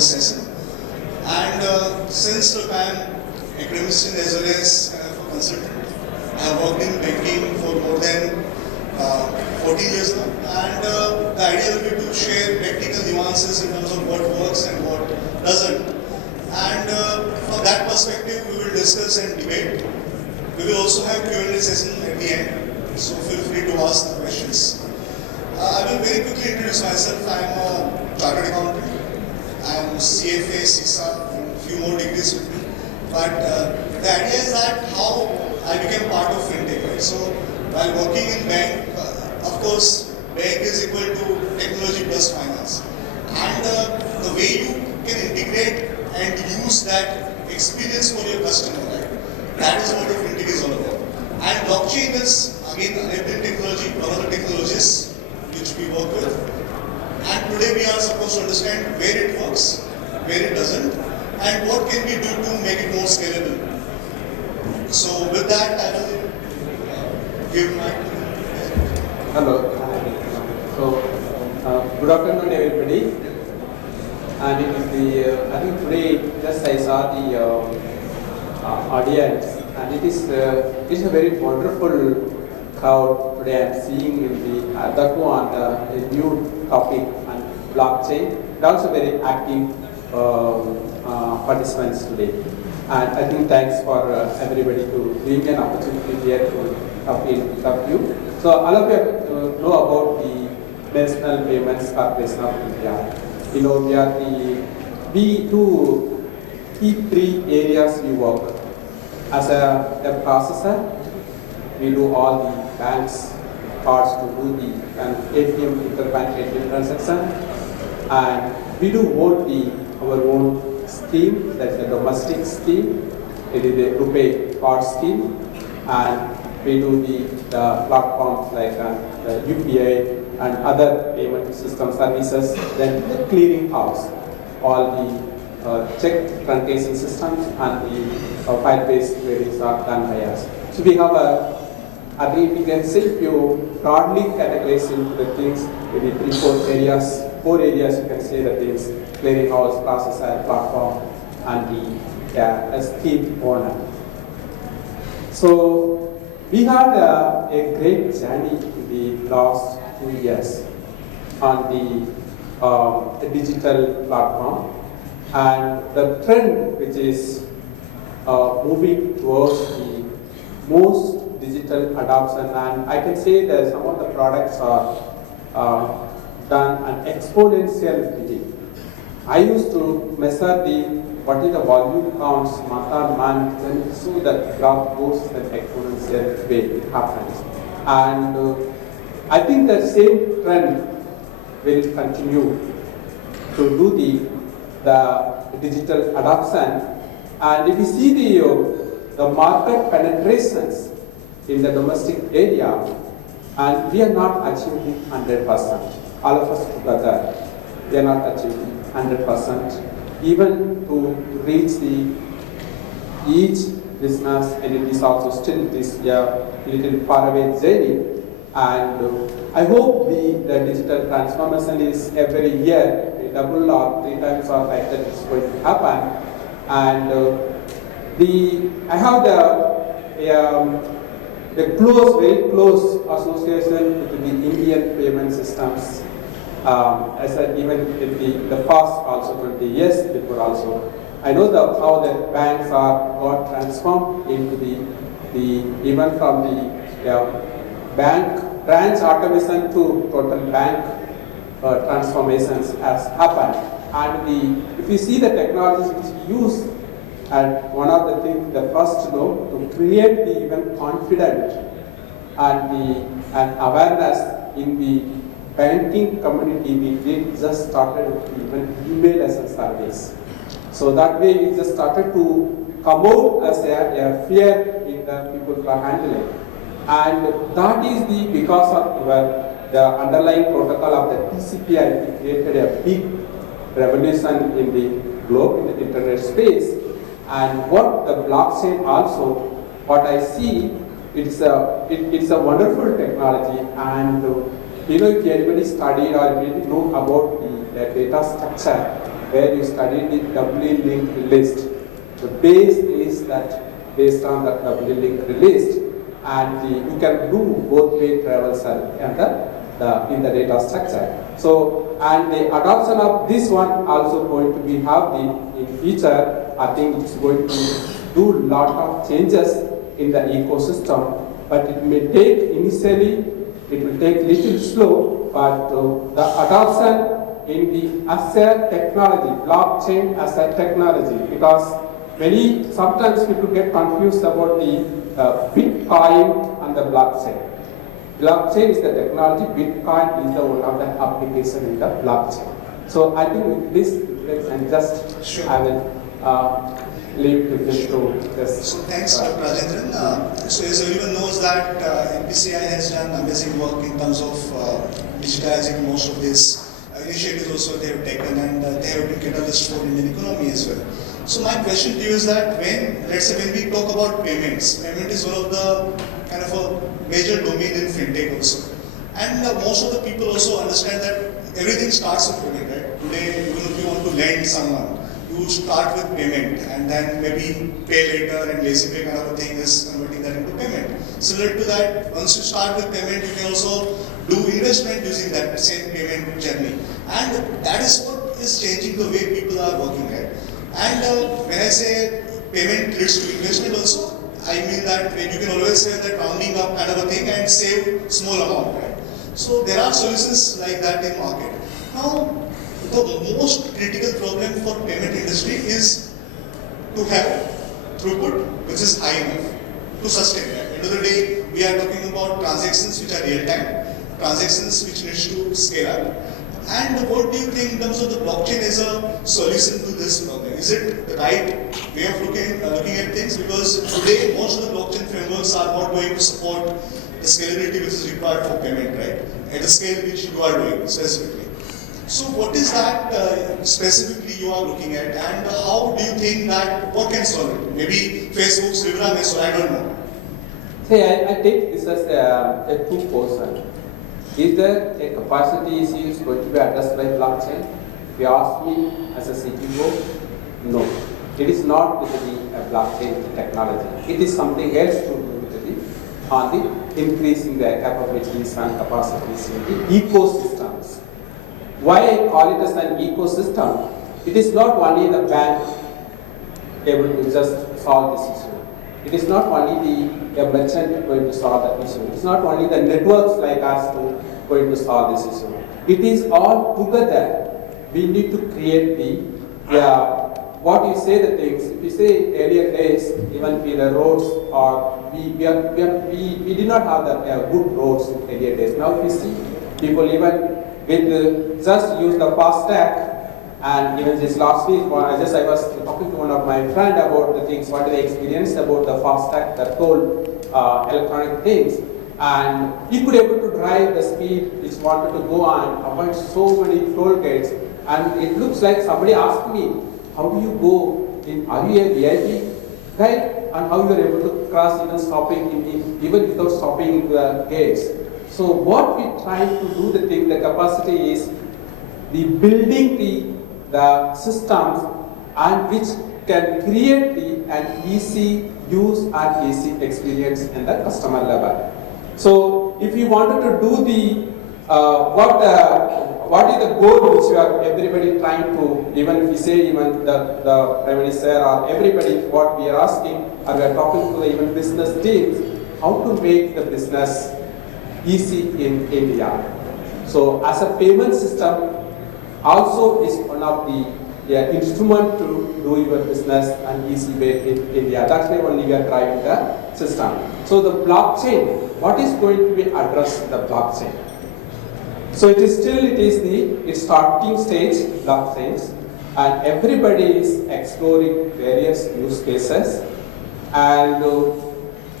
this session. And since the time academician as well as kind of a consultant, I have worked in banking for more than 14 years now, and the idea will be to share practical nuances in terms of what works and what doesn't. And from that perspective, we will discuss and debate. We will also have Q&A session at the end, so feel free to ask the questions. I will very quickly introduce myself. I am a chartered accountant. I am CFA, CISA, and a few more degrees with me. But the idea is that how I became part of fintech. Right? So while working in bank, of course, bank is equal to technology plus finance. And the way you can integrate and use that experience for your customer, right? That is what the fintech is all about. And blockchain is, again, enabling technology, one of the technologies which we work with. And today we are supposed to understand where it works, where it doesn't, and what can we do to make it more scalable. So with that, I will give my... Hello. So, good afternoon everybody. And it is the, I think today just I saw the audience, and it's a very wonderful crowd today I'm seeing in the, that one, a new topic on blockchain, and also very active participants today. And I think thanks for everybody to giving an opportunity here to talk to you. So all of you know about the National Payments Corporation of India. You know, we do key three areas we work. As a processor, we do all the banks cards to do the ATM, interbank ATM transaction, and we do our own scheme, that's the domestic scheme. It is the RuPay card scheme, and we do the platforms like the UPI and other payment system services, then the clearing house, all the check truncation systems and the file-based queries are done by us. So we have I think we can say if you broadly categorize into the things, maybe 4 areas you can say the things: clearing house, processor, platform, and the scheme owner. So we had a great journey in the last 2 years on the digital platform, and the trend which is moving towards the most digital adoption, and I can say that some of the products are done an exponential speed. I used to measure what is the volume counts month on month, and so that graph goes in an exponential way, it happens. And I think the same trend will continue to do the digital adoption. And if you see the market penetrations in the domestic area, and we are not achieving 100%. All of us together, we are not achieving 100%. Even to reach each business, and it is also still a little far away journey. And I hope the digital transformation is every year, double or 3 times or like that is going to happen. And I have the very close association with the Indian payment systems. As even in the past also 20 years before also, I know how the banks got transformed into even from the bank branch automation to total bank transformations has happened. And if you see the technologies which we use, and one of the things, the first to create the even confidence and awareness in the banking community, we did just started with even email as a service. So that way we just started to come out as a fear in the people are handling. And that is because of the underlying protocol of the TCP/IP created a big revolution in the globe, in the internet space. And what the blockchain also, what I see, it's a wonderful technology. And if anybody studied or if you know about the data structure, where you study the doubly linked list. The base is that based on the doubly linked list, and you can do both way traversal and in the data structure. So, and the adoption of this one also going to be have the in future. I think it's going to do lot of changes in the ecosystem, but it may take initially, it will take little slow, but the adoption in the as a technology, blockchain as a technology, because sometimes people get confused about the Bitcoin and the blockchain. Blockchain is the technology, Bitcoin is the one of the application in the blockchain. So I think with this, and just sure. I will leave to this to this. So thanks, Dr. Rajendran. So as everyone knows that NPCI has done amazing work in terms of digitizing most of these initiatives also they have taken, and they have been catalyst for Indian economy as well. So my question to you is that when we talk about payments, payment is one of the kind of a major domain in fintech also. And most of the people also understand that everything starts with payment, right? Today, even if you want to lend someone, you start with payment and then maybe pay later, and lazy pay kind of a thing is converting that into payment. Similar to that, once you start with payment, you can also do investment using that same payment journey. And that is what is changing the way people are working, right? And when I say payment leads to investment also, I mean that when you can always say that rounding up kind of a thing and save small amount, right? So there are solutions like that in market. Now, the most critical problem for payment industry is to have throughput which is high enough to sustain that. End of the day, we are talking about transactions which are real time, transactions which needs to scale up. And what do you think in terms of the blockchain as a solution to this problem? Is it the right way of looking at things? Because today most of the blockchain frameworks are not going to support the scalability which is required for payment, right? At the scale which you are doing specifically. So what is that specifically you are looking at, and how do you think that what can solve it? Maybe Facebook's Libra may solve, I don't know. See, I take this as a two-person. Is there a capacity issue going to be addressed by blockchain? If you ask me as a CTO, no. It is not with the blockchain technology. It is something else to do with on the increasing the capabilities and capacities in the ecosystems. Why I call it as an ecosystem? It is not only the bank able to just solve this issue. It is not only the merchant going to solve that issue. It is not only the networks like us going to solve this issue. It is all together. We need to create what you say the things. If you say earlier days, even with the roads, or we did not have the good roads in earlier days. Now if you see, people even with just use the FASTag. And even this last week, I was talking to one of my friend about the things, what they experienced about the FASTag, the toll electronic things. And he could able to drive the speed which wanted to go on, avoid so many toll gates. And it looks like somebody asked me, how do you go in, are you a VIP guy? And how you are able to cross even stopping, even without stopping into the gates. So what we try to do the thing, the capacity is the building the systems and which can create an easy use and easy experience in the customer level. So if you wanted to do what is the goal which you are everybody trying to, even if you say even the Prime Minister or everybody, what we are asking, or we are talking to the even business teams, how to make the business easy in India. So as a payment system also is one of the instrument to do your business and easy way in India. That's why only we are driving the system. So the blockchain, what is going to be addressed in the blockchain? So it is the starting stage blockchains, and everybody is exploring various use cases, and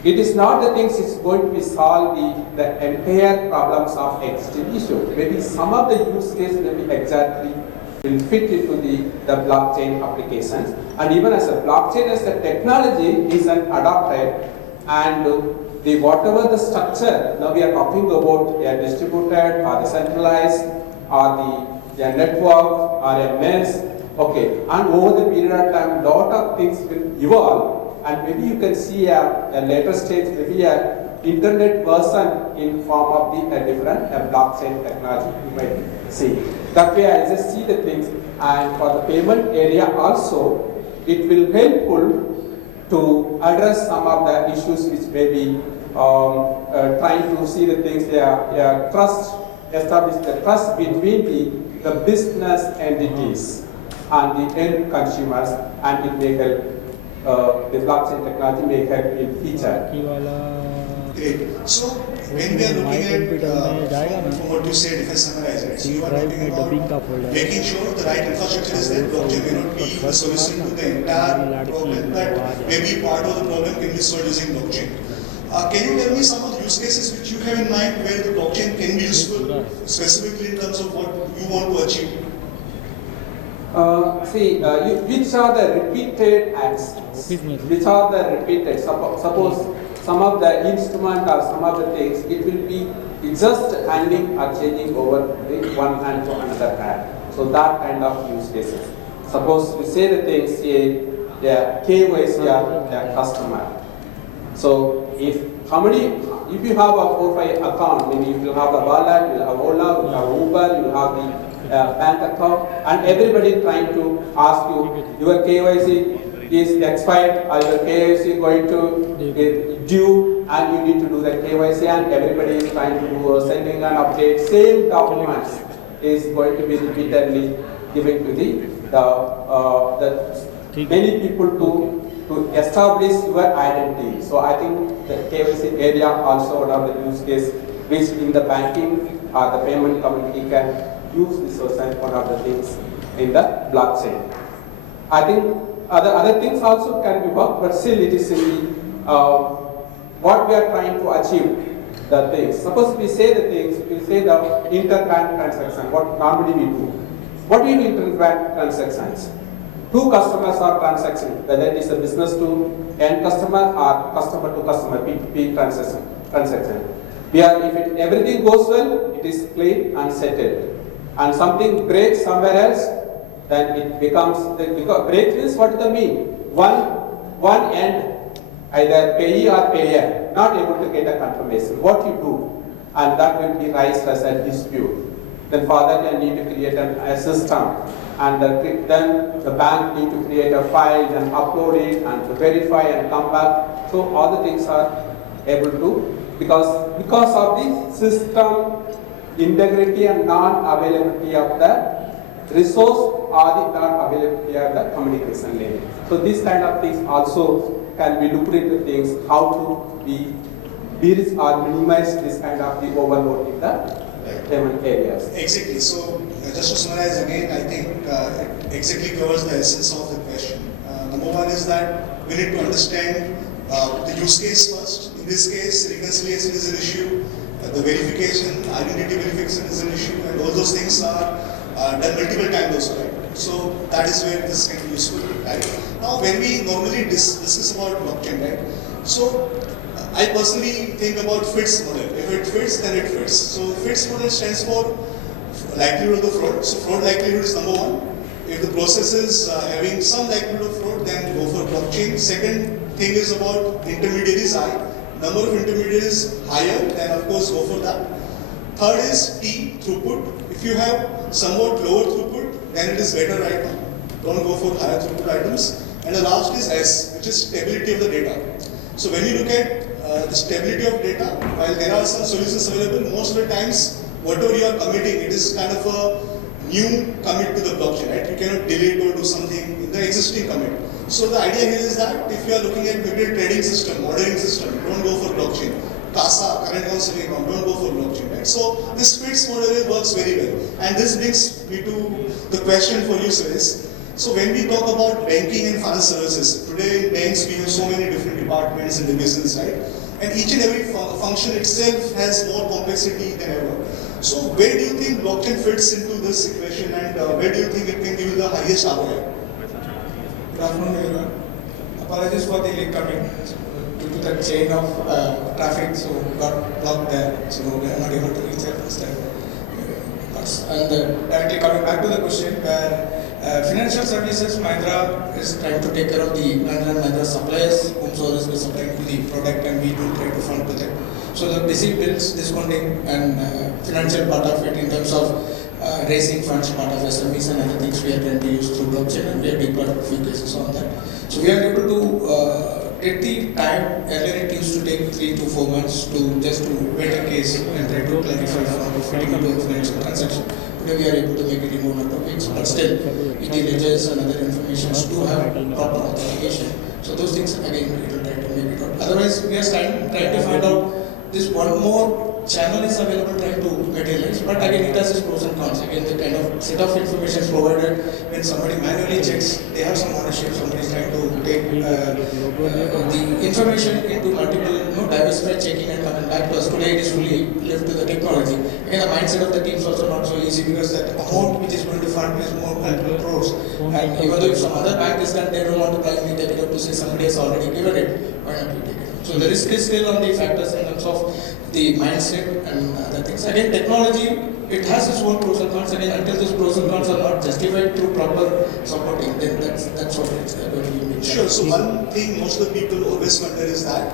it is not the things it's going to be solve the entire problems of existing issue. Maybe some of the use cases maybe exactly will fit into the blockchain applications. And even as a blockchain as a technology is adopted, and whatever the structure, now we are talking about a distributed or decentralized or the a network or a mess. Okay, and over the period of time, lot of things will evolve, and maybe you can see a later stage, maybe a internet version in form of the different blockchain technology you might see. That way I just see the things, and for the payment area also, it will helpful to address some of the issues which may be trying to see the things, trust, establish the trust between the business entities and the end consumers, and it may help, the blockchain technology may help in future. Great. So when we are looking at from what you said, if I summarize it, so you are talking about making sure the right infrastructure is there. Blockchain may not be the solution to the entire problem, but maybe part of the problem can be solved using blockchain. Can you tell me some of the use cases which you have in mind where the blockchain can be useful, specifically in terms of what you want to achieve? Which are the repeated actions? Which are the repeated? Suppose some of the instrument or some of the things, it will be just handling or changing over one hand to another hand. So that kind of use cases. Suppose we say the things, KYC a customer. So if you have a 4-5 account, maybe you will have a wallet, you will have Ola, you will have Uber, you will have the bank account, and everybody trying to ask you, your KYC is expired, or your KYC going to get due, and you need to do the KYC, and everybody is trying to do sending an update. Same documents is going to be repeatedly given to the many people to establish your identity. So I think the KYC area also one of the use case which in the banking or the payment community can use this as one of the things in the blockchain. I think other things also can be worked, but still it is in the what we are trying to achieve the things. Suppose we say the things, we say the interbank transaction, what normally we do. What do you mean interbank transactions? Two customers are transacting, whether it is a business to end customer or customer to customer, P2P transaction. If everything goes well, it is clean and settled. And something breaks somewhere else, then it becomes, break means what does that mean? One end, either payee or payer, not able to get a confirmation. What you do? And that will be raised as a dispute. Then for that you need to create a system. And then the bank need to create a file and upload it and to verify and come back. So all the things are able to, because of the system integrity and non-availability of the resource or the non-availability of the communication link. So these kind of things also can be looked into things, how to be or minimize this kind of the overload in the payment areas. Exactly. So just to summarize again, I think it exactly covers the essence of the question. Number one is that we need to understand the use case first. In this case, reconciliation is an issue, the verification, identity verification is an issue, and all those things are done multiple times also, right? So that is where this can be useful, right? Now, when we normally discuss about blockchain, right? So I personally think about FITS model. If it fits, then it fits. So FITS model stands for likelihood of fraud. So fraud likelihood is number one. If the process is having some likelihood of fraud, then go for blockchain. Second thing is about intermediaries high. Number of intermediaries higher, then of course go for that. Third is T, throughput. If you have somewhat lower throughput, then it is better right now. Don't go for higher throughput items. And the last is S, which is stability of the data. So when you look at the stability of data, while there are some solutions available, most of the times, whatever you are committing, it is kind of a new commit to the blockchain, right? You cannot delete or do something in the existing commit. So the idea here is that if you are looking at maybe a trading system, ordering system, don't go for blockchain. CASA, current account saving account, don't go for blockchain, right? So this FITS model works very well. And this brings me to the question for you, Suresh. So when we talk about banking and financial services, today in banks we have so many different departments and divisions, right? And each and every function itself has more complexity than ever. So where do you think blockchain fits into this equation, and where do you think it can give you the highest ROI? Good afternoon, everyone. Apologies for the late coming. Due to the chain of traffic, so got blocked there. So we are not able to reach there first time. parts. And directly coming back to the question, where financial services, Mahindra is trying to take care of the Mahindra and Mahindra suppliers, whom service is supplying to the product, and we do try to fund with it. So the basic bills, discounting, and financial part of it in terms of raising funds, part of SMEs and other things we are trying to use through blockchain, and we have deployed a few cases on that. So we are able to get the time. Earlier it used to take 3 to 4 months to just to wait a case and try to clarify from fitting into a financial transaction. Today we are able to make it in 1 or 2 weeks, but still with the ledgers and other information to have proper authentication. So those things again we will try to make it out. Otherwise we are trying to find out this one more channel is available trying to materialize, but again it has its pros and cons. Again, the kind of set of information is provided when somebody manually checks, they have some ownership, somebody is trying to take the information into multiple, diversified checking and coming back to us. Today it is fully left to the technology. Again, the mindset of the team is also not so easy because that amount which is going to fund is more multiple crores. And even though if some other bank is done, they don't want to blindly take it up to say somebody has already given it, why not you take it? So the risk is still on the factors in terms of the mindset and other things. Again, technology, it has its own pros and cons. Again, until those pros and cons are not justified through proper supporting, then that's what it's going to be. Sure. So one thing most of the people always wonder is that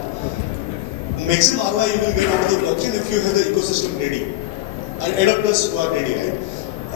maximum ROI you will get out of the blockchain if you have the ecosystem ready and adapters who are ready, right?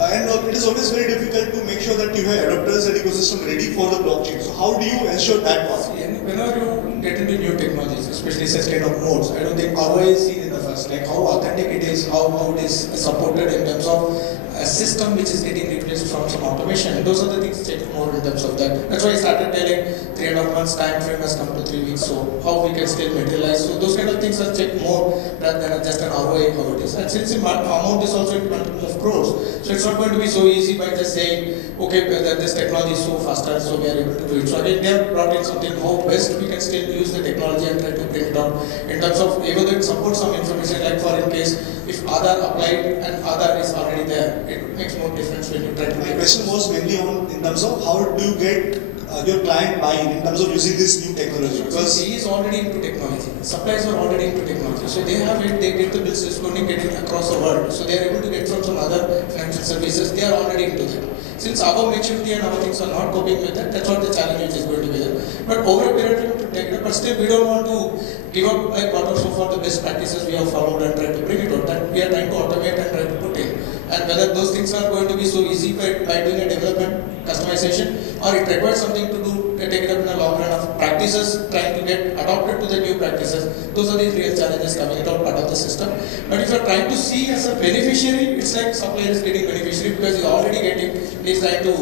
And it is always very difficult to make sure that you have adapters and ecosystem ready for the blockchain. So how do you ensure that part? Whenever you get into new technologies, especially such kind of modes, I don't think ROI is seen in the first, like how authentic it is, how it is supported in terms of a system which is getting replaced from some automation. Those are the things checked more in terms of that. That's why I started telling 3.5 months time frame has come to 3 weeks. So how we can still materialize. So those kind of things are checked more rather than just an ROI how it is. And since the amount is also in multiple of crores, so it's not going to be so easy by just saying, okay, this technology is so faster, so we are able to do it. So again, they have brought in something how best we can still use the technology and try to bring it out in terms of even though it supports some information, like for in case if Aadhaar applied and Aadhaar is already there, it makes more difference when you try to. My question was mainly on in terms of how do you get your client buy-in in terms of using this new technology? Because he is already into technology. Suppliers are already into technology. So they have it, they get the bills discounting getting across the world. So they are able to get from some other financial services, they are already into that. Since our maturity and our things are not coping with that, that's what the challenge which is going to be there. But over a period of time to take it up, but still we don't want to give up like what also for the best practices we have followed and try to bring it out. That we are trying to automate and try to put in. And whether those things are going to be so easy by doing a development, customization, or it requires something to do, to take it up in a long run of practices, trying to get adopted to the new practices. Those are the real challenges coming out part of the system. But if you're trying to see as a beneficiary, it's like supplier is getting beneficiary because he's already getting, he's trying to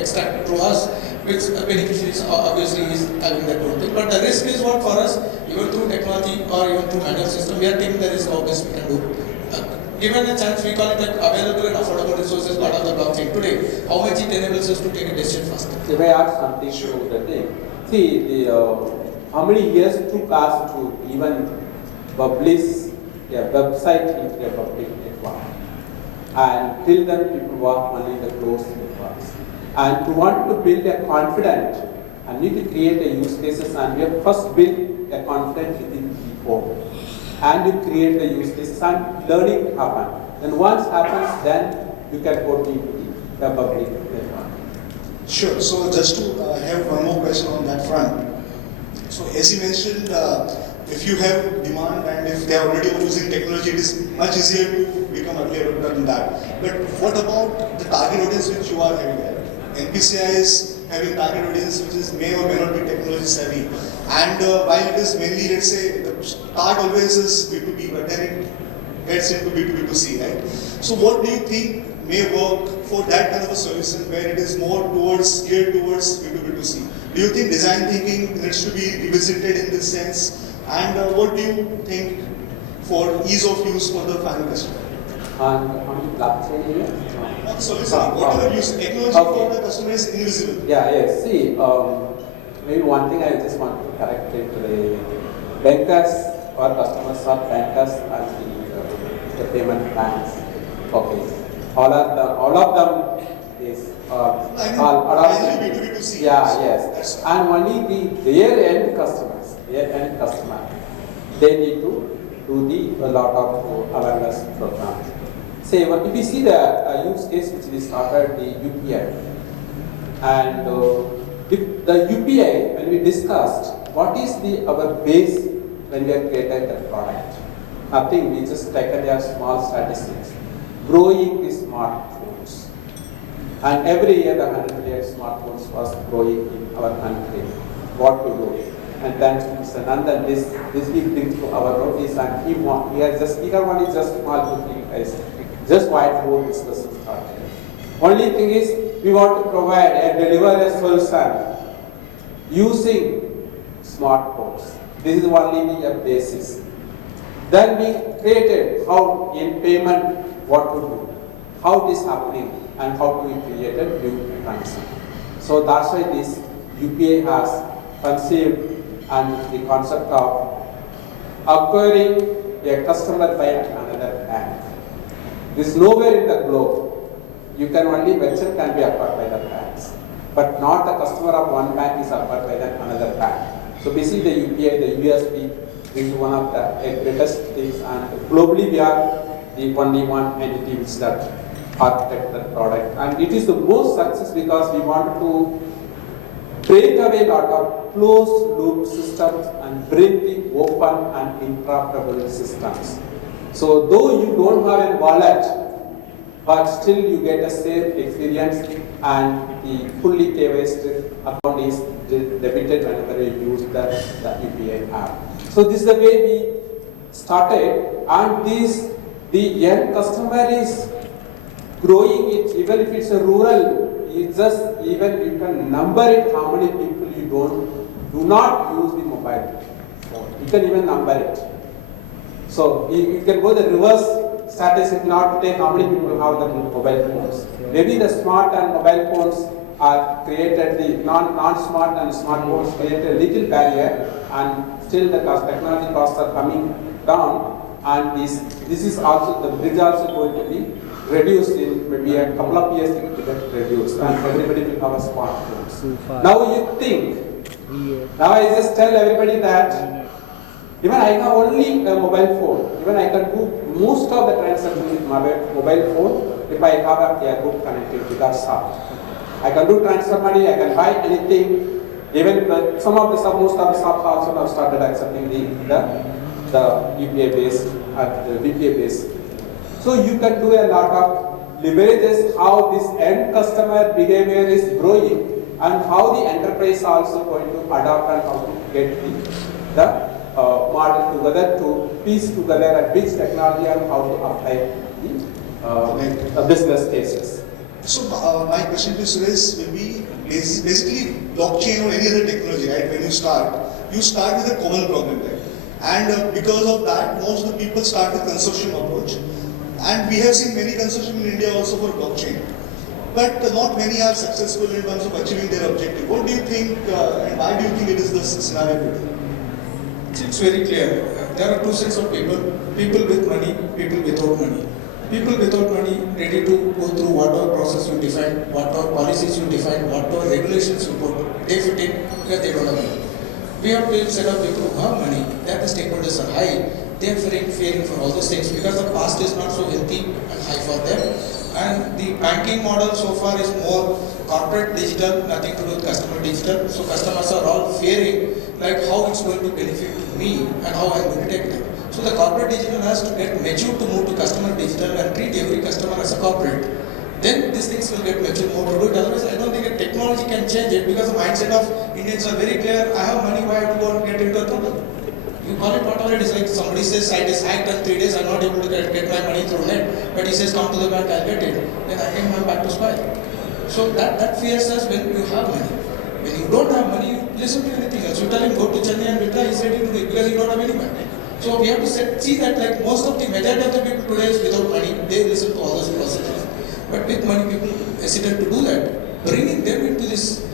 extract through us, which beneficiaries obviously is having that own thing. But the risk is what for us, even through technology or even through manual system, we are taking the risk how best we can do. Given a chance, we call it like available and affordable resources part of the blockchain today. How much it enables us to take a decision faster? If I add something to the thing, see how many years took us to even publish a website into a public network, and till then people work only in the closed networks. And to want to build a confidence, I need to create a use cases, and we have first built a confidence within people. And you create the use cases and learning happen. Then once happens, then you can go to the public network. Sure. So just to have one more question on that front. So as you mentioned, if you have demand and if they are already using technology, it is much easier to become early adopter than that. But what about the target audience which you are having there? NPCI is having target audience which is may or may not be technology savvy. And while it is mainly, let's say, the start always is B2B, but then it gets into B2B2C, right? So what do you think may work for that kind of a solution where it is more geared towards B2B2C? Do you think design thinking needs to be revisited in this sense? And what do you think for ease of use for the final customer? On the blockchain area? Not solution, whatever use, technology for the customer is invisible. Yeah, yes. See, maybe one thing I just want to correct it. The bankers or customers are bankers and the payment plans. Okay. All of them is all B2B2C. Yeah, yes. And only their end customers, they need to do a lot of awareness programs. Say, if you see the use case which we started, the UPI, and if the UPI, when we discussed, what is our base when we are creating the product? Nothing, we just taken their small statistics. Growing the smartphones. And every year the 100 million smartphones was growing in our country. What to do? And thanks to Mr. Nandan, this he brings to our notice, and he wanted just small 15 guys. Just whiteboard discussion started. Only thing is, we want to provide a deliver a solution using smartphones. This is only the basis. Then we created how in payment, what to do, how it is happening, and how to be created new concept. So that's why this UPI has conceived and the concept of acquiring a customer by another bank. This is nowhere in the globe. You can only merchant can be acquired by the banks, but not the customer of one bank is acquired by another bank. So basically the UPI, the USP is one of the greatest things, and globally we are the only one entity which that architect the product, and it is the most success because we want to break away a lot of closed loop systems and bring the open and interoperable systems. So though you don't have a wallet, but still you get a same experience, and the fully KYC account is debited whenever you use the UPI app. So this is the way we started, and the end customer is growing it, even if it's a rural, it's just even you can number it how many people you do not use the mobile phone. You can even number it. So you can go the reverse statistic not to take how many people have the mobile phones. Maybe the smart and mobile phones are created, the non-smart and smart phones create a little barrier, and still the technology costs are coming down, and this is also, the bridge also going to be reduced in maybe a couple of years. It will get reduced, and everybody will have a smartphones. Now you think, now I just tell everybody that even I have only a mobile phone, even I can do most of the transactions with my mobile phone if I have a good connectivity. That's how I can do transfer money, I can buy anything. Even most of the shops also have started accepting the UPI based and the VPA based. So you can do a lot of leverages how this end customer behavior is growing, and how the enterprise also going to adopt, and how to get the model together to piece together and which technology and how to apply the business cases. So my question to Suresh will be basically blockchain or any other technology, right? When you start with a common problem, right? And because of that, most of the people start with consortium approach. And we have seen many consortium in India also for blockchain. But not many are successful in terms of achieving their objective. What do you think, and why do you think it is the scenario today? It's very clear. There are two sets of people with money, people without money. People without money ready to go through whatever process you define, whatever policies you define, whatever regulations you put, they fit in because they don't have money. We have a set of people who have money, that the stakeholders are high, they are fearing for all those things because the past is not so healthy and high for them. And the banking model so far is more corporate digital, nothing to do with customer digital. So customers are all fearing like how it's going to benefit me and how I'm going to take them. So the corporate digital has to get mature to move to customer digital and treat every customer as a corporate. Then these things will get mature more to do it. Otherwise, I don't think a technology can change it because the mindset of Indians are very clear. I have money, why I have to go and get into a trouble? You call it whatever it is. Like somebody says site is hacked and 3 days I'm not able to get my money through net, but he says come to the bank, I'll get it. Then I can come back to spy. So that fears us when you have money. When you don't have money, you listen to anything else. You tell him go to Chennai and Vitra, he's ready to do it because you don't have any money. So we have to see that like most of the majority of the people today is without money, they listen to all those procedures. But with money, people hesitate to do that. Bringing them into this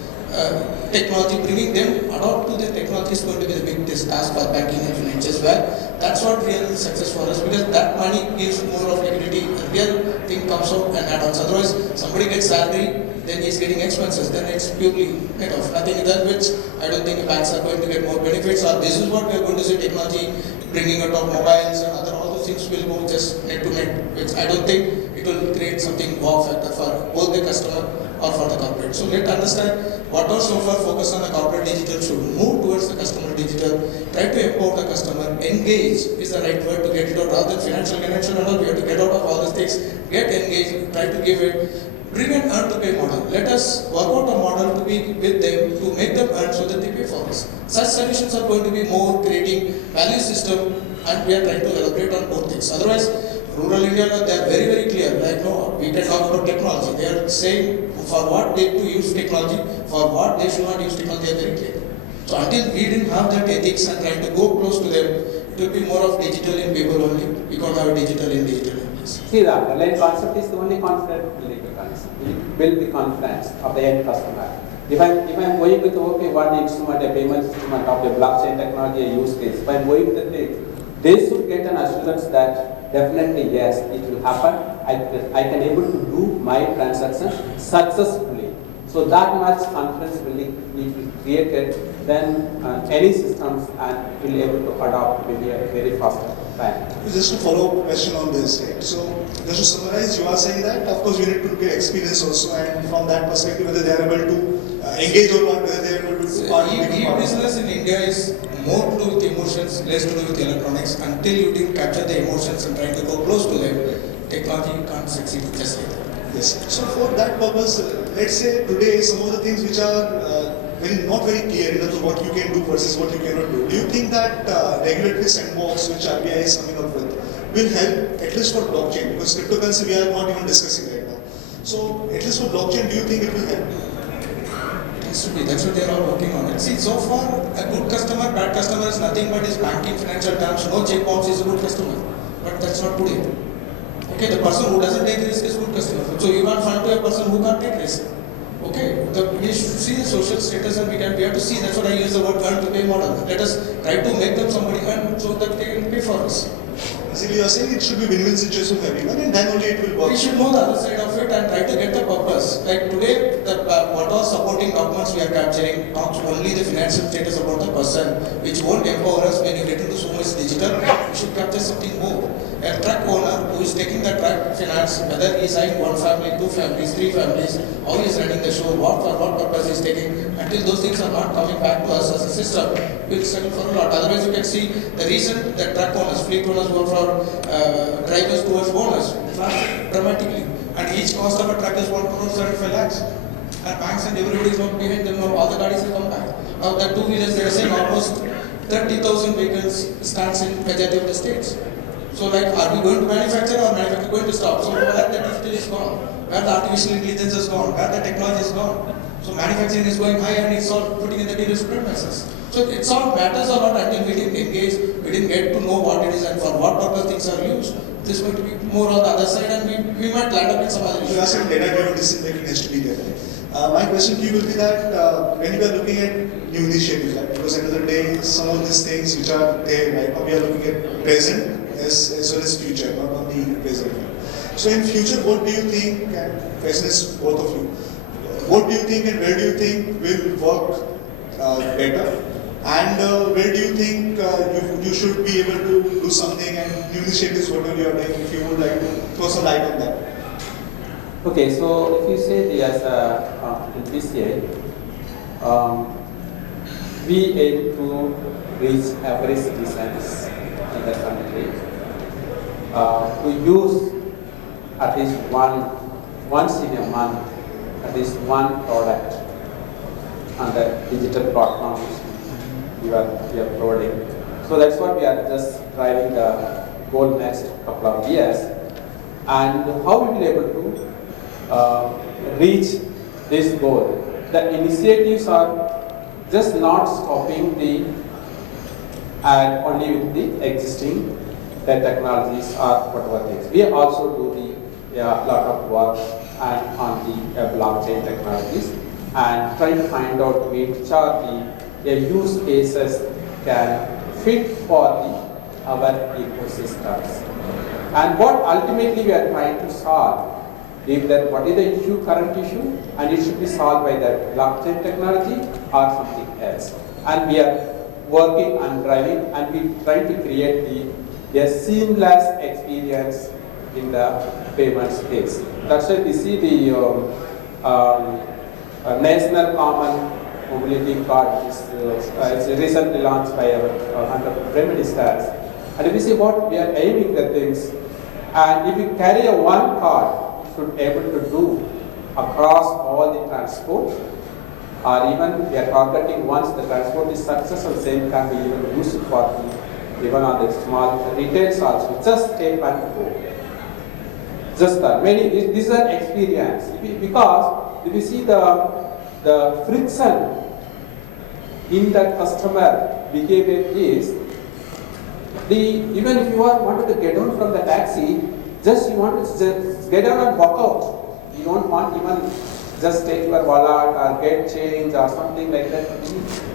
technology, bringing them adopt to the technology is going to be the big task for banking and finance as well. That's what real success for us because that money gives more of liquidity. The real thing comes out and add-ons. Otherwise, somebody gets salary, then he's getting expenses. Then it's purely net off. Nothing that which I don't think the banks are going to get more benefits. Or this is what we are going to see technology bringing out of mobiles and other all those things will go just net to net, which I don't think it will create something wow factor for both the customer or for the corporate. So let's understand what are so far focus on the corporate digital should move towards the customer digital, try to empower the customer, engage is the right word to get it out, rather than financial and all, we have to get out of all these things, get engaged, try to give it, bring an earn to pay model. Let us work out a model to be with them to make them earn so that they pay for us. Such solutions are going to be more creating value system, and we are trying to elaborate on both things. Otherwise, rural India, they are very, very clear. Like, no, we can talk about technology. They are saying for what they to use technology, for what they should not use technology, they are very clear. So until we didn't have that ethics and trying to go close to them, it will be more of digital in paper only. We can't have digital in digital. See, the underlying concept is the only confident building the concept. We build the confidence of the end customer. If I'm going with okay, one instrument, a payment instrument of a blockchain technology, a use case, if I'm going with it, they should get an assurance that definitely yes, it will happen. I can able to do my transaction successfully. So that much confidence building need to be created, then any systems and will be able to adopt maybe a very fast time. Just to follow up question on this, right? So just to summarize, you are saying that of course we need to get experience also, and from that perspective, whether they are able to engage or not, whether they are able to do part. E-business in India is more to do with emotions, less to do with electronics. Until you didn't capture the emotions and try to go close to them, technology can't succeed just like that. Yes. So for that purpose, let's say today some of the things which are not very clear in terms of what you can do versus what you cannot do. Do you think that regulatory sandbox which RBI is coming up with will help at least for blockchain? Because cryptocurrency we are not even discussing right now. So at least for blockchain, do you think it will help? It should be. That's what they are all working on it. See, so far a good customer, bad customer is nothing but his banking financial terms. No check bounce is a good customer, but that's not today. Okay, the person who doesn't take risk is good customer. So you can't find to a person who can't take risk. Okay, we should see the social status and we have to see, that's what I use the word earn to pay model. Let us try to make them somebody earn so that they can pay for us. Basically, you are saying it should be win-win situation for everyone and then only it will work. We should know the other side of it and try to get the purpose. Like today, what all supporting documents we are capturing talks only the financial status about the person, which won't empower us when you get into so much digital. We should capture something more. A truck owner who is taking the truck finance, whether he is having one family, two families, three families, how he is running the show, what for what purpose he is taking, until those things are not coming back to us as a system, we will struggle for a lot. Otherwise, you can see the reason that truck owners, fleet owners go for drivers towards owners dramatically, and each cost of a truck is 1.75 lakhs. And banks and everybody is not behind them, now all the garis will come back. Now the two-wheelers, they are saying almost 30,000 vehicles stands in majority of the states. So like, are we going to manufacture or manufacture going to stop? So where the digital is gone, where the artificial intelligence is gone, where the technology is gone. So manufacturing is going high and it's all putting in the dealers' premises. So it's all matters or not until we didn't engage, we didn't get to know what it is and for what purpose things are used. This is going to be more on the other side and we might land up in some other issues. You are saying data-driven decision making has to be there. My question to you will be that when we are looking at new initiatives, like, because end of the day, some of these things which are there right now, we are looking at present as well as future, not only present. So in future, what do you think, and question is both of you, what do you think and where do you think will work better? And where do you think you should be able to do something and new initiatives, whatever you are doing, if you would like to throw some light on that? Okay, so if you say as in BCI, we aim to reach every citizens in the country to use at least once in a month, at least one product on the digital platform we are providing. So that's what we are just driving the goal next couple of years. And how we will be able to reach this goal. The initiatives are just not stopping the and only with the existing technologies or whatever things. We also do the lot of work and on the blockchain technologies and try to find out which are the use cases can fit for our ecosystems. And what ultimately we are trying to solve is that what is the issue, current issue, and it should be solved by the blockchain technology or something else. And we are working and driving and we try to create the a seamless experience in the payment space. That's why we see the National Common Mobility Card, which is recently launched by our Honorable Prime Minister. And we see what we are aiming the things. And if you carry a one card, you should be able to do across all the transport, or even we are targeting once the transport is successful, same can be even used for the, even on the small retails also. Just take and go. Just that. These are experience. Because if you see the friction in the customer behavior is, even if you wanted to get down from the taxi, just you want to just get down and walk out. You don't want even just take your wallet or get change or something like that.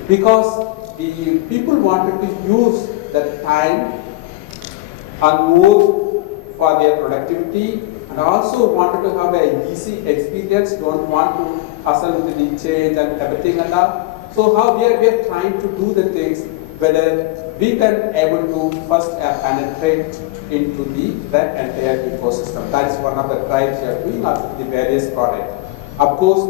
Because the people wanted to use the time and move for their productivity, and also wanted to have an easy experience, don't want to hustle with the change and everything and all. So how we are trying to do the things, whether we can able to first penetrate into that entire ecosystem. That is one of the trials we are doing of the various products. Of course,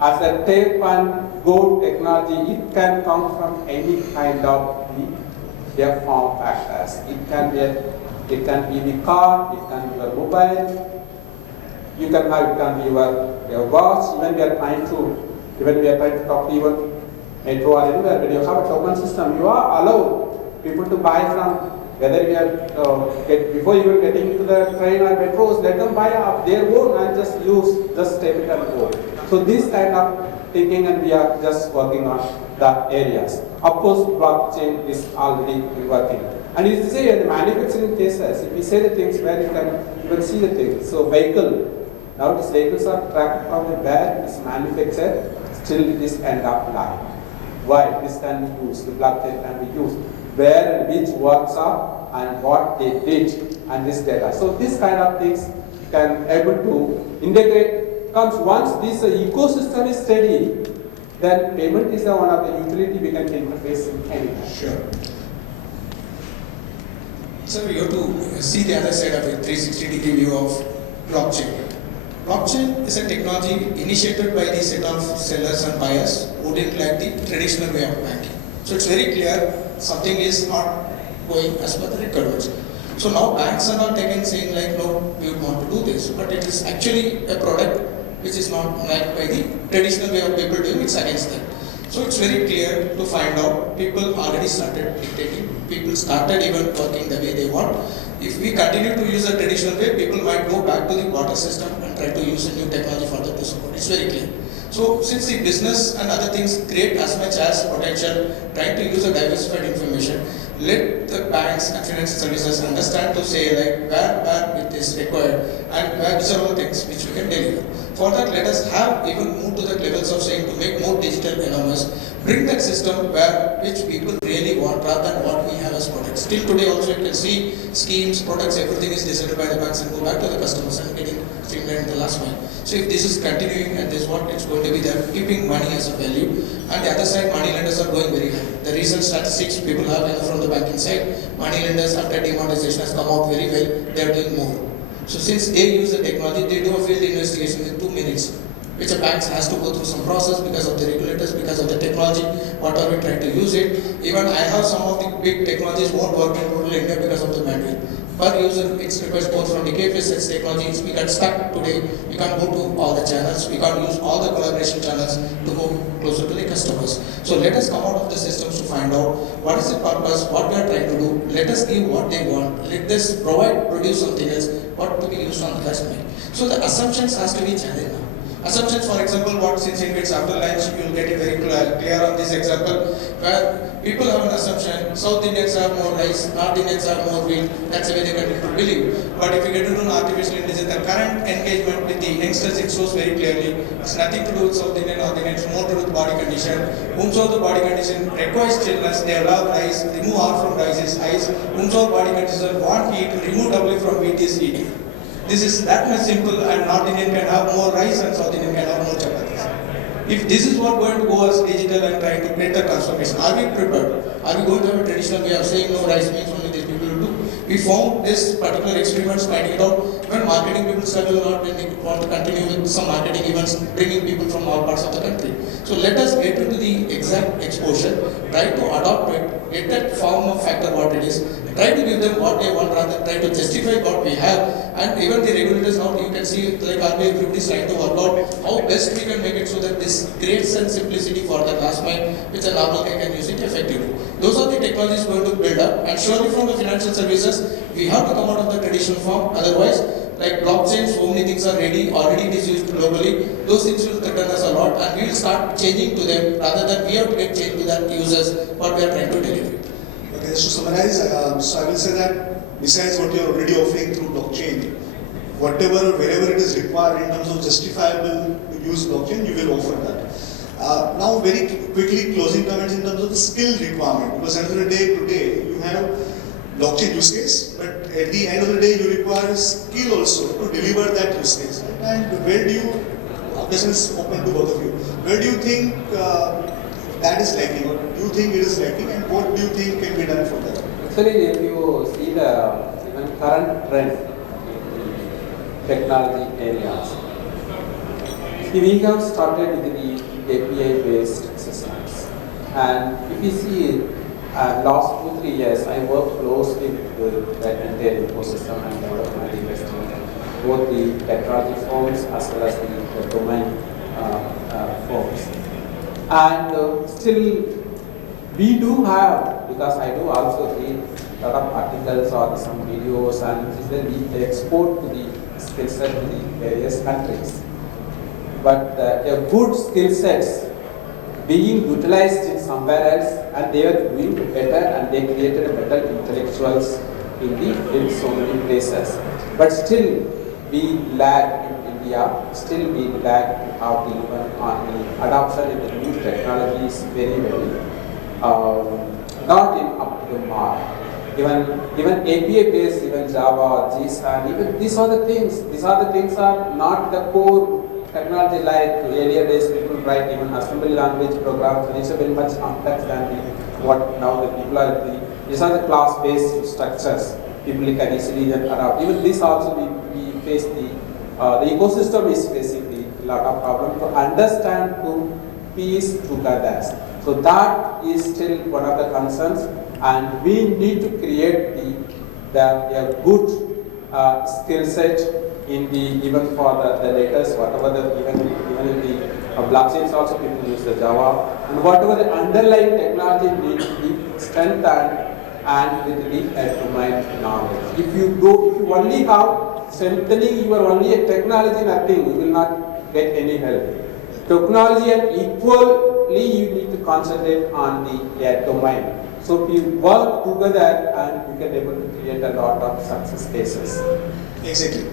as a tap and go technology, it can come from any kind of the form factors. It can be the car, it can be your mobile, it can be your watch. Even we are trying to talk to even metro or anywhere. When you have a token system, you are allowed people to buy from, whether we are before even getting into the train or metros, let them buy up their own and just take it and go. So this kind of thinking, and we are just working on the areas. Of course, blockchain is already working. And if you say in the manufacturing cases, if we say the things where you can see the things. So vehicle, now these vehicles are tracked from where it is manufactured, still it is end of life. Why? This can be used, the blockchain can be used. Where and which workshop and what they did and this data. So this kind of things can able to integrate. Comes once this ecosystem is steady, then payment is one of the utility we can interface in anywhere. Sure. So we have to see the other side of a 360-degree view of blockchain. Blockchain is a technology initiated by the set of sellers and buyers who didn't like the traditional way of banking. So it's very clear something is not going as per the requirements. So now banks are not taking saying like, no, we would want to do this, but it is actually a product which is not liked by the traditional way of people doing, it's against that. So it's very clear to find out people already started dictating, people started even working the way they want. If we continue to use a traditional way, people might go back to the barter system and try to use a new technology for them to support. It's very clear. So since the business and other things create as much as potential, trying to use a diversified information, let the banks and financial services understand to say like where it is required and where these are all things which we can deliver. For that, let us have even move to the levels of saying to make more digital enormous, bring that system which people really want rather than what we have as products. Still today also you can see schemes, products, everything is decided by the banks and go back to the customers and getting streamlined in the last mile. So if this is continuing and this is what it's going to be, they're keeping money as a value, and the other side money lenders are going very high. The recent statistics people have from the banking side, money lenders after demonetization has come out very well, they're doing more. So since they use the technology, they do a field investigation in 2 minutes, which a bank has to go through some process because of the regulators, because of the technology, what are we trying to use it. Even I have some of the big technologies won't work in rural India because of the manual. Per user, it's request both from the KPS technologies, we got stuck today, we can't go to all the channels, we can't use all the collaboration channels to go closer to the customers. So let us come out of the systems to find out what is the purpose, what we are trying to do, let us give what they want, let us produce something else, what to be used on the customer. So the assumptions has to be challenged now. Assumptions, for example, what since it's after lunch, you will get it very clear on this example, where people have an assumption, South Indians have more rice, North Indians have more wheat, that's the way they continue to believe. But if you get into an artificial intelligence, the current engagement with the youngsters, it shows very clearly, it's nothing to do with South Indian, North Indian, it's more to do with body condition. Whomsoever the body condition requires chillness, they allow rice, remove R from rice is ice. Whomsoever body condition want heat, remove W from wheat is heat. This is that much simple, and North Indian can have more rice and South Indian can have more chapatis. If this is what going to go as digital and trying to create the transformation, are we prepared? Are we going to have a traditional way of saying no rice means only these people will do? We found this particular experiments finding it out when marketing people struggle a lot when they want to continue with some marketing events, bringing people from all parts of the country. So let us get into the exact exposure, try to adopt it, get that form of factor what it is, try to give them what they want rather than try to justify what we have. And even the regulators now, you can see like RBI, everybody is trying to work out how best we can make it so that this creates some simplicity for the last mile, which a normal guy can use it effectively. Those are the technologies going to build up, and surely from the financial services, we have to come out of the traditional form. Otherwise, like blockchain, so many things are ready, already it is used globally. Those things will threaten us a lot, and we will start changing to them rather than we have to get changed to the users what we are trying to deliver. Okay, just to summarize, so I will say that besides what you are already offering through blockchain, whatever, wherever it is required in terms of justifiable to use blockchain, you will offer that. Now, very quickly, closing comments in terms of the skill requirement, because end of the day, today you have blockchain use case, but at the end of the day, you require skill also to deliver that use case. And where do you, this is open to both of you, where do you think that is lacking, or do you think it is lacking, and what do you think can be done for that? Actually, if you see the even current trend in technology areas, we have started with the API-based systems, and if you see last 2-3 years, I worked closely with the entire ecosystem and development industry, both the technology firms as well as the domain firms. And still, we do have, because I do also read a lot of articles or some videos, and then we export to the skill set to the various countries. But a good skill sets being utilized in somewhere else, and they are doing better, and they created better intellectuals in so many places. But still, we lag in India. Still, we lag how the adoption in the new technologies very not in up to mark. Even API based, even Java, JSON, even these are the things. These are the things are not the core technology like earlier days people write even assembly language programs, and it's very much complex than what now the people are doing. These are the class-based structures. People can easily then adopt. Even this also we face the ecosystem is facing a lot of problems to understand to piece together. So that is still one of the concerns, and we need to create a good skill set in the even for the latest whatever the even in the blockchains also people use the Java, and whatever the underlying technology needs to be strengthened and with the domain knowledge. If you only have strengthening your only a technology, nothing, you will not get any help. Technology and equally you need to concentrate on the domain. So we work together and we can able to create a lot of success cases. Exactly.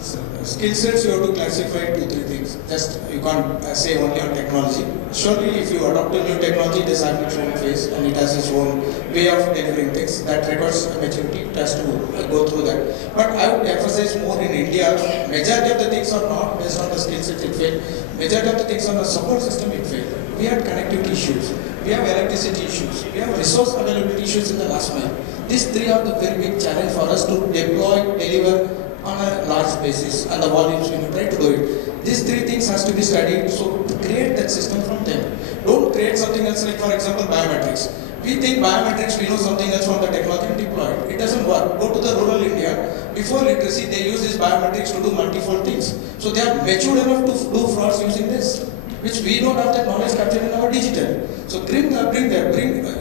So, skill sets you have to classify 2-3 things. Just you can't say only on technology. Surely, if you adopt a new technology, it has its own phase and it has its own way of delivering things. That requires maturity. It has to go through that. But I would emphasize more in India. Majority of the things are not based on the skill set it failed. Majority of the things on the support system it failed. We had connectivity issues. We have electricity issues. We have resource availability issues in the last mile. These three are the very big challenge for us to deploy, deliver on a large basis and the volumes when you try to do it. These three things has to be studied, so to create that system from them. Don't create something else like, for example, biometrics. We think biometrics, we know something else from the technology and deploy it. It doesn't work. Go to the rural India. Before literacy, they use these biometrics to do multifold things. So they are matured enough to do frauds using this, which we don't have that knowledge captured in our digital. So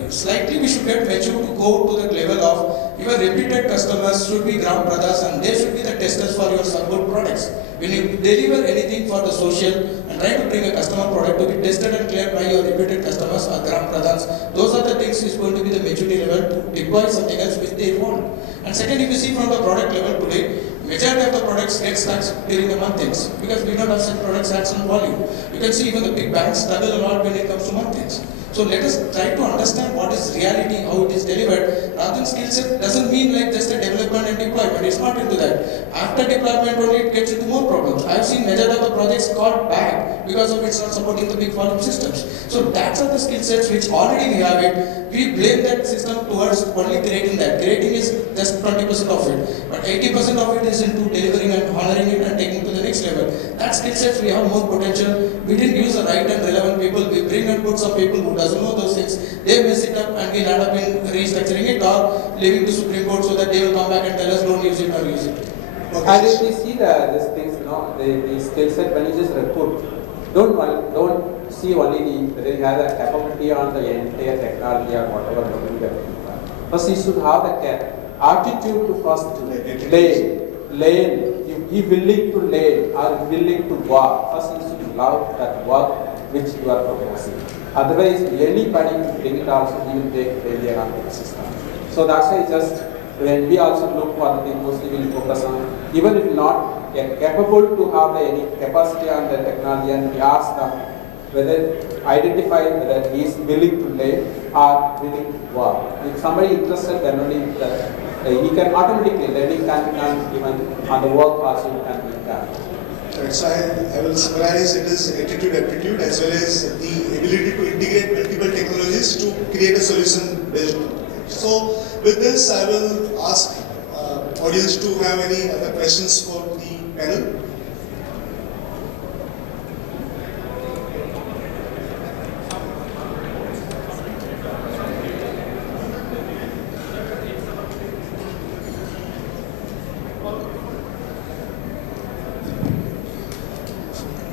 slightly we should get mature to go to that level of your repeated customers should be gram brothers, and they should be the testers for your good products. When you deliver anything for the social and try to bring a customer product to be tested and cleared by your repeated customers or gram brothers, those are the things is going to be the maturity level to deploy something else which they want. And second, if you see from the product level today, majority of the products get stuck during the month ends because we don't have such products at some volume. You can see even the big banks struggle a lot when it comes to month ends. So let us try to understand what is reality, how it is delivered. Rather than skill set doesn't mean like just a development and deployment. It's not into that. After deployment only it gets into more problems. I have seen majority of the projects called back because of it's not supporting the big volume systems. So that's are the skill sets which already we have it. We blame that system towards only creating that. Creating is just 20% of it, but 80% of it is into delivering and honoring it and taking to the next level. That skill sets we have more potential. We didn't use the right and relevant people. We bring and put some people who doesn't know those things. They mess it up and we land up in restructuring it or leaving to Supreme Court so that they will come back and tell us don't use it or use it. Okay. And if we see these things, the skill set when you just recruit, don't see only whether you have the capability on the entire technology or whatever domain you are doing. First, you should have the attitude to first learn. You be willing to learn or willing to work. First, you should love that work which you are proposing. Otherwise, anybody will bring it also, he will take failure on the system. So that's why just when we also look for the thing, mostly we will focus on, even if not capable to have any capacity on the technology, and we ask them whether identify whether he is willing to learn or willing to work. If somebody interested, then only he can automatically learning can be done, even on the work also can be done. Right, so I will summarize it as attitude, aptitude, as well as the ability to integrate multiple technologies to create a solution based on it. So with this, I will ask audience to have any other questions for the panel.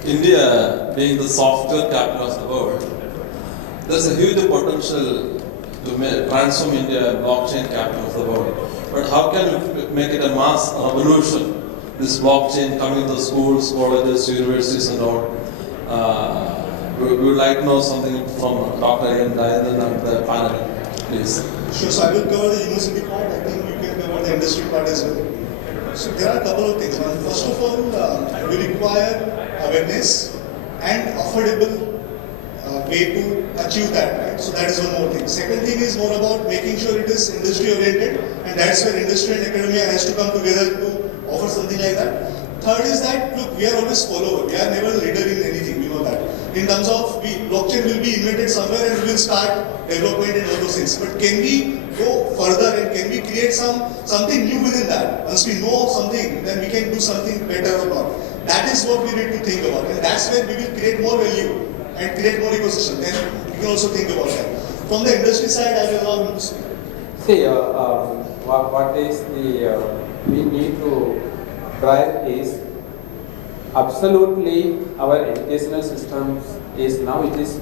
India being the software capital of the world, there's a huge potential to transform India blockchain capital of the world. But how can we make it a mass revolution? This blockchain coming to the schools, colleges, universities and all. We would like to know something from Dr. and Diana and the panel, please. Sure, so I will cover the university part. I think you can cover the industry part as well. So there are a couple of things. One, first of all, we require awareness and affordable way to achieve that, right? So that is one more thing. Second thing is more about making sure it is industry oriented, and that's where industry and academia has to come together to offer something like that. Third is that, look, we are always follower. We are never leader in anything, we know that. In terms of blockchain will be invented somewhere and we will start development and all those things. But can we go further and can we create something new within that? Once we know something, then we can do something better or not. That is what we need to think about, and that's where we will create more value and create more ecosystem. Then you can also think about that. From the industry side, I will allow you to speak. See, what is we need to drive is absolutely our educational systems is now it is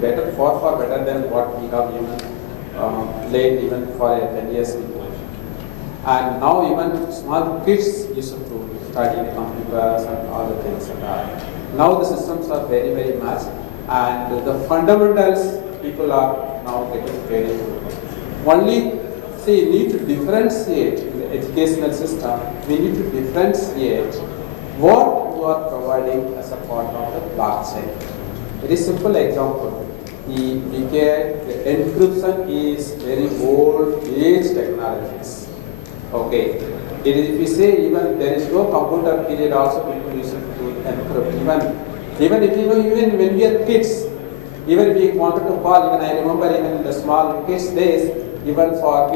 better, far better than what we have even laid even for 10 years before. And now even small kids used to study the computers and all the things like that. Now the systems are very, very much, and the fundamentals people are now getting very good. Only, see, we need to differentiate in the educational system, we need to differentiate what you are providing as a part of the blockchain. Very simple example. The encryption is very old age technologies. Okay. It is, if we say even there is no computer period also people used to encrypt. Even if you know, even when we are kids, even if we wanted to call, even I remember even in the small kids days, even for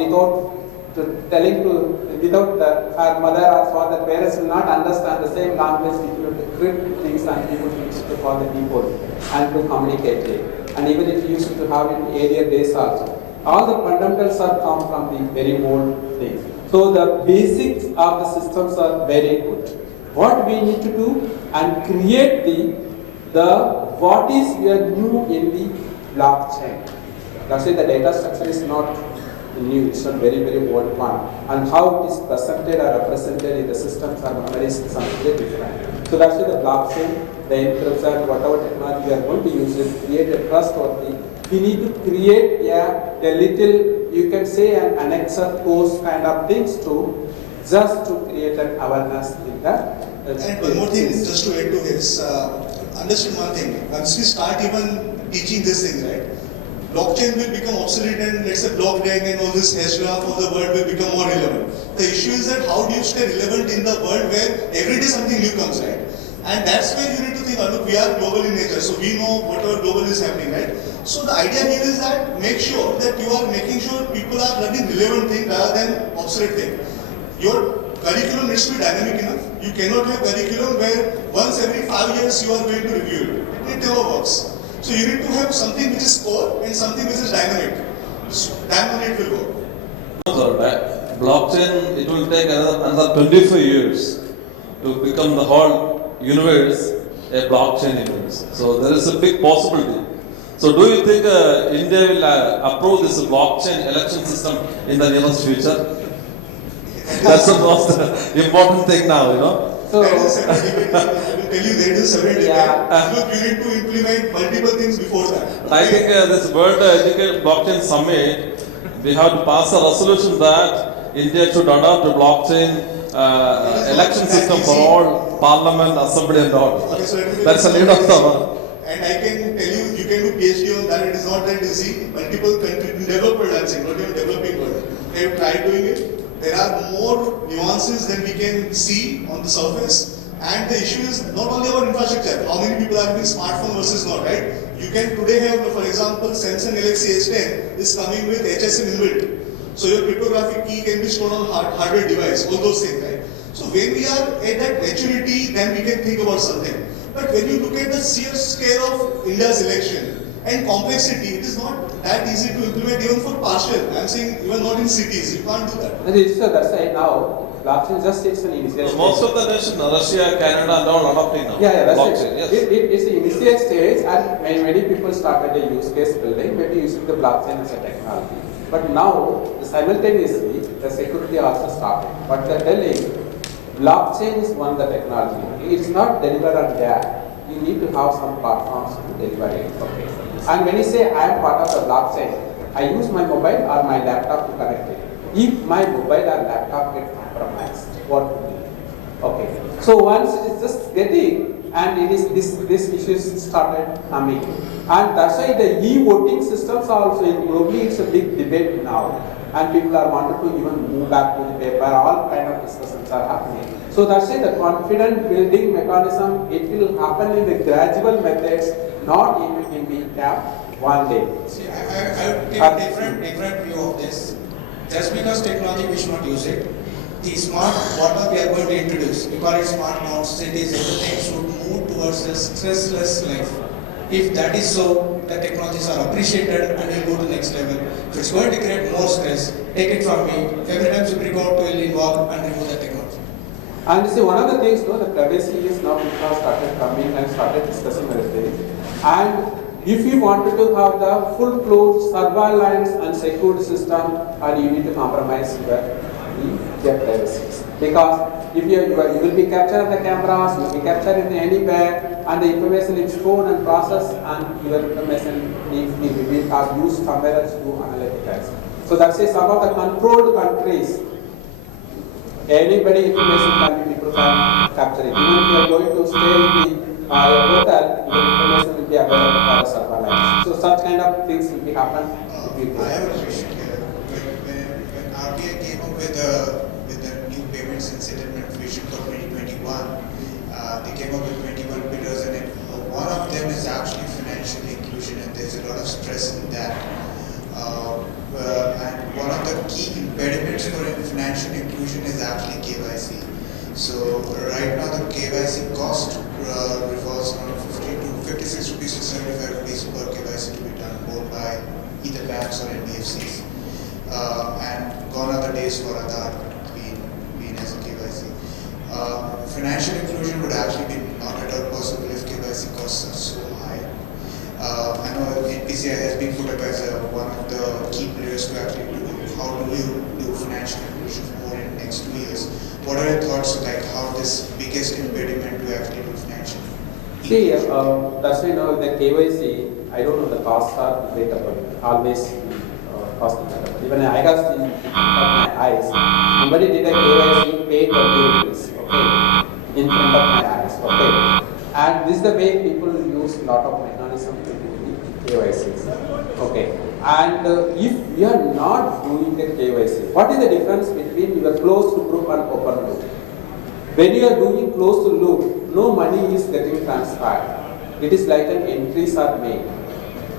without her mother or father, parents will not understand the same language, people to crypt things and people used to call the people and to communicate it. And even if you used to have in earlier days also, all the fundamentals are come from the very old things. So the basics of the systems are very good. What we need to do and create the what is new in the blockchain. That's why the data structure is not new, it's not very, very old one. And how it is presented or represented in the systems or memories is something different. So that's why the blockchain, the encryption, whatever technology we are going to use it, create a trustworthy. We need to create a little, you can say an annexer course kind of things to just to create an awareness in that. And one more thing, just to add to this, understand one thing. Once we start even teaching this thing, right? Blockchain will become obsolete and let's say blockchain and all this hash graph of the world will become more relevant. The issue is that how do you stay relevant in the world where every day something new comes, right? And that's where you need to think, look, we are global in nature, so we know whatever global is happening, right? So the idea here is that make sure that you are making sure people are learning relevant thing rather than obsolete thing. Your curriculum needs to be dynamic enough. You cannot have curriculum where once every 5 years you are going to review it. It never works. So you need to have something which is core and something which is dynamic. So time on it will go. No, sir, blockchain, it will take another 25 years to become the whole universe a blockchain universe. So there is a big possibility. So do you think India will approve this blockchain election system in the nearest future? That's the most important thing now, you know. So, That is a separate debate. I will tell you there is a separate debate. Yeah. Look, you need to implement multiple things before that. I think this World Education Blockchain Summit, we have to pass a resolution that India should adopt a blockchain election system for all parliament, assembly and all. Okay, so let me That's a tell you need of the and I can tell you, you can do PhD on that. It is not that easy. Multiple countries in developed world, I'm saying, not even developing world. They have tried doing it. There are more nuances than we can see on the surface. And the issue is not only about infrastructure. How many people are having smartphone versus not, right? You can today have, for example, Samsung Galaxy S10 is coming with HSM inbuilt. So your cryptographic key can be stored on hardware device, all those things, right? So when we are at that maturity, then we can think about something. But when you look at the sheer scale of India's election and complexity, it is not that easy to implement even for partial. I'm saying even not in cities, you can't do that. that's why now blockchain just takes an initial stage. Most of the nations, Russia, Canada, and all adopting now. That's blockchain. it. Yes. It's an initial stage, and when many people started a use case building, maybe using the blockchain as a technology. But now, simultaneously, the security also started. But they're telling, blockchain is one of the technology. It's not delivered on there. You need to have some platforms to deliver it. Okay. And when you say I am part of the blockchain, I use my mobile or my laptop to connect it. If my mobile or laptop get compromised, what to do? Okay. So once it is just getting, and it is this issues started coming, and that's why the e-voting systems are also globally it's a big debate now, and people are wanted to even move back to the paper. All kind of discussions are happening. So that's why the confident building mechanism, it will happen in the gradual methods, not even in the cap one day. See, I would take a different view of this. Just because technology, we should not use it. The smart, whatever we are going to introduce, we call it smart homes, cities, everything should move towards a stressless life. If that is so, the technologies are appreciated and will go to the next level. If it's going to create more stress, take it from me. Every time Supreme Court will involve and remove the technology. And see, one of the things, the privacy is now people started coming and started discussing everything. And if you wanted to have the full-fledged surveillance and secured system, and you need to compromise your privacy. Because if you will be captured the cameras, you will be captured in anywhere, and the information is stored and processed, and your information will be used somewhere else to analytics. So that's why some of the controlled countries, anybody information can be people can capture it. Even if you are going to stay in the hotel, your information will be available for the surveillance. So such kind of things will be happen. I have a question here. When RBI came up with the new payments and settlement vision for 2021, they came up with 21 pillars, and one of them is actually financial inclusion, and there's a lot of stress in that. And one of the key impediments for financial inclusion is actually KYC. So right now the KYC cost revolves around 56 rupees to 75 rupees per KYC to be done both by either banks or NBFCs. And gone are the days for Aadhaar being as a KYC. Financial inclusion would actually be not at all possible if KYC costs are so high. I know NPCI has been put up as one of the key players to actually do how do you do financial inclusion more in the next 2 years. What are your thoughts like how this biggest impediment to actually do financial? See, that's why the KYC, I don't know the costs are debatable, always cost debatable. Even I got seen in front of my eyes, somebody did a KYC, paid 20 rupees, okay, in front of my eyes, okay. And this is the way people use a lot of mechanism to do the KYCs, okay. And if you are not doing the KYC, what is the difference between your closed group and open loop? When you are doing closed loop, no money is getting transferred. It is like an entries are made.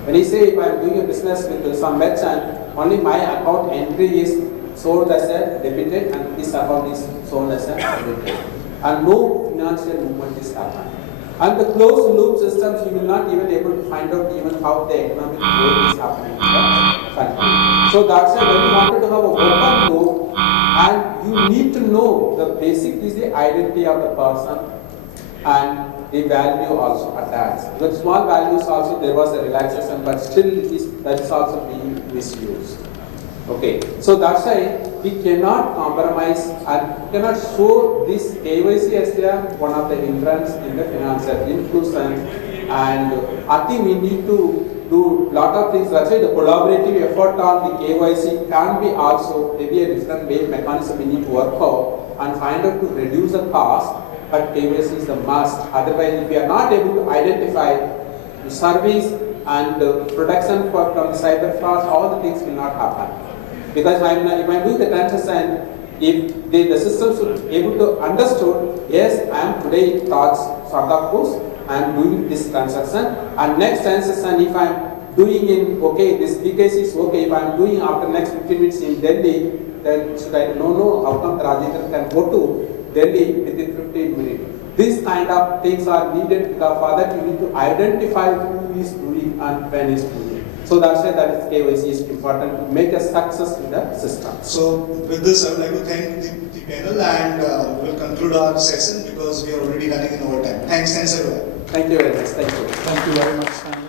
When you say if I am doing a business with some merchant, only my account entry is sold as a debited and this account is sold as a credited. And no financial movement is happening. And the closed loop systems, you will not even able to find out even how the economic growth is happening in the country. So that's why when you wanted to have a open loop, and you need to know the basic is the identity of the person and the value also attached. With small values also there was a relaxation, but still that is also being misused. Okay, so that's why we cannot compromise and cannot show this KYC as one of the hindrance in the financial inclusion. And I think we need to do lot of things. That's why the collaborative effort on the KYC can be also maybe a different way mechanism we need to work out and find out to reduce the cost. But KYC is the must. Otherwise, if we are not able to identify the service and the protection from the cyber fraud, all the things will not happen. Because if I'm doing the transaction, if the system should be able to understood, yes, I am today in Taj Sardakpur, I am doing this transaction, and next transaction if I am doing in, okay, this BKC is okay, if I am doing after next 15 minutes in Delhi, then should I no, how come Rajendra can go to Delhi within 15 minutes? These kind of things are needed because for that you need to identify who is doing and when is doing. So that's why that KYC is important to make a success in the system. So with this, I would like to thank the panel and we'll conclude our session because we are already running in overtime. Thanks everyone. Thank you very much. Thank you. Thank you very much.